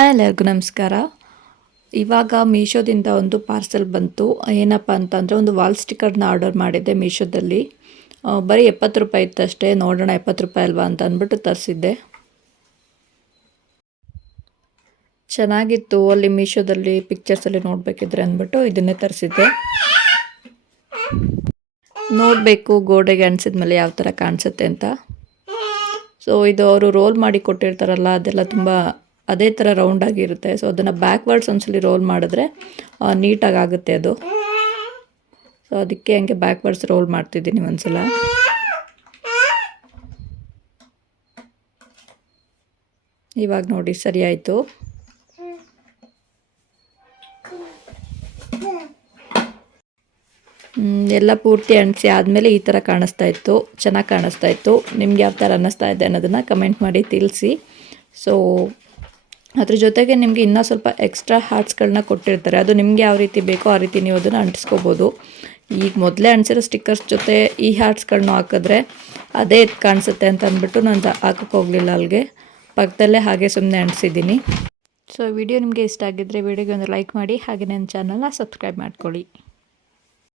ಎಲ್ಲರಿಗೂ ನಮಸ್ಕಾರ. ಇವಾಗ ಮೀಶೋದಿಂದ ಒಂದು ಪಾರ್ಸೆಲ್ ಬಂತು. ಏನಪ್ಪ ಅಂತಂದರೆ ಒಂದು ವಾಲ್ ಸ್ಟಿಕ್ಕರ್ನ ಆರ್ಡರ್ ಮಾಡಿದ್ದೆ ಮೀಶೋದಲ್ಲಿ. ಬರೀ 70 ರೂಪಾಯಿ ಇತ್ತಷ್ಟೇ. ನೋಡೋಣ 70 ರೂಪಾಯಿ ಅಲ್ವಾ ಅಂತ ಅಂದ್ಬಿಟ್ಟು ತರಿಸಿದ್ದೆ. ಚೆನ್ನಾಗಿತ್ತು. ಅಲ್ಲಿ ಮೀಶೋದಲ್ಲಿ ಪಿಕ್ಚರ್ಸಲ್ಲಿ ನೋಡಬೇಕಿದ್ರೆ ಅಂದ್ಬಿಟ್ಟು ಇದನ್ನೇ ತರಿಸಿದ್ದೆ. ನೋಡಬೇಕು ಗೋಡೆಗೆ ಅಂಟಿಸಿದ ಮೇಲೆ ಯಾವ ಥರ ಕಾಣಿಸುತ್ತೆ ಅಂತ. ಸೊ ಇದು ಅವರು ರೋಲ್ ಮಾಡಿ ಕೊಟ್ಟಿರ್ತಾರಲ್ಲ, ಅದೆಲ್ಲ ತುಂಬ ಅದೇ ಥರ ರೌಂಡಾಗಿರುತ್ತೆ. ಸೊ ಅದನ್ನು ಬ್ಯಾಕ್ವರ್ಡ್ಸ್ ಒಂದ್ಸಲಿ ರೋಲ್ ಮಾಡಿದ್ರೆ ನೀಟಾಗಿ ಆಗುತ್ತೆ ಅದು. ಸೊ ಅದಕ್ಕೆ ಹಂಗೆ ಬ್ಯಾಕ್ವರ್ಡ್ಸ್ ರೋಲ್ ಮಾಡ್ತಿದ್ದೀನಿ ಒಂದ್ಸಲ. ಇವಾಗ ನೋಡಿ ಸರಿ ಆಯಿತು. ಎಲ್ಲ ಪೂರ್ತಿ ಅಂಟಿಸಿ ಆದಮೇಲೆ ಈ ಥರ ಕಾಣಿಸ್ತಾ ಇತ್ತು. ಚೆನ್ನಾಗಿ ಕಾಣಿಸ್ತಾ ಇತ್ತು. ನಿಮ್ಗೆ ಯಾವ ಥರ ಅನ್ನಿಸ್ತಾ ಇದೆ ಅನ್ನೋದನ್ನು ಕಮೆಂಟ್ ಮಾಡಿ ತಿಳಿಸಿ. ಸೊ ಅದ್ರ ಜೊತೆಗೆ ನಿಮಗೆ ಇನ್ನೂ ಸ್ವಲ್ಪ ಎಕ್ಸ್ಟ್ರಾ ಹಾರ್ಟ್ಸ್ಗಳನ್ನ ಕೊಟ್ಟಿರ್ತಾರೆ. ಅದು ನಿಮಗೆ ಯಾವ ರೀತಿ ಬೇಕೋ ಆ ರೀತಿ ನೀವು ಅದನ್ನು ಅಂಟಿಸ್ಕೋಬೋದು. ಈಗ ಮೊದಲೇ ಅಂಟಿಸಿರೋ ಸ್ಟಿಕ್ಕರ್ಸ್ ಜೊತೆ ಈ ಹಾರ್ಟ್ಸ್ಗಳನ್ನ ಹಾಕಿದ್ರೆ ಅದೇ ಕಾಣಿಸುತ್ತೆ ಅಂತ ಅಂದ್ಬಿಟ್ಟು ನಾನು ಹಾಕೋಕ್ಕೆ ಹೋಗಲಿಲ್ಲ. ಅಲ್ಲಿಗೆ ಪಕ್ಕದಲ್ಲೇ ಹಾಗೆ ಸುಮ್ಮನೆ ಅಂಟಿಸಿದ್ದೀನಿ. ಸೊ ವಿಡಿಯೋ ನಿಮಗೆ ಇಷ್ಟ ಆಗಿದ್ದರೆ ವಿಡಿಯೋಗೆ ಒಂದು ಲೈಕ್ ಮಾಡಿ, ಹಾಗೆ ನನ್ನ ಚಾನಲ್ನ ಸಬ್ಸ್ಕ್ರೈಬ್ ಮಾಡ್ಕೊಳ್ಳಿ.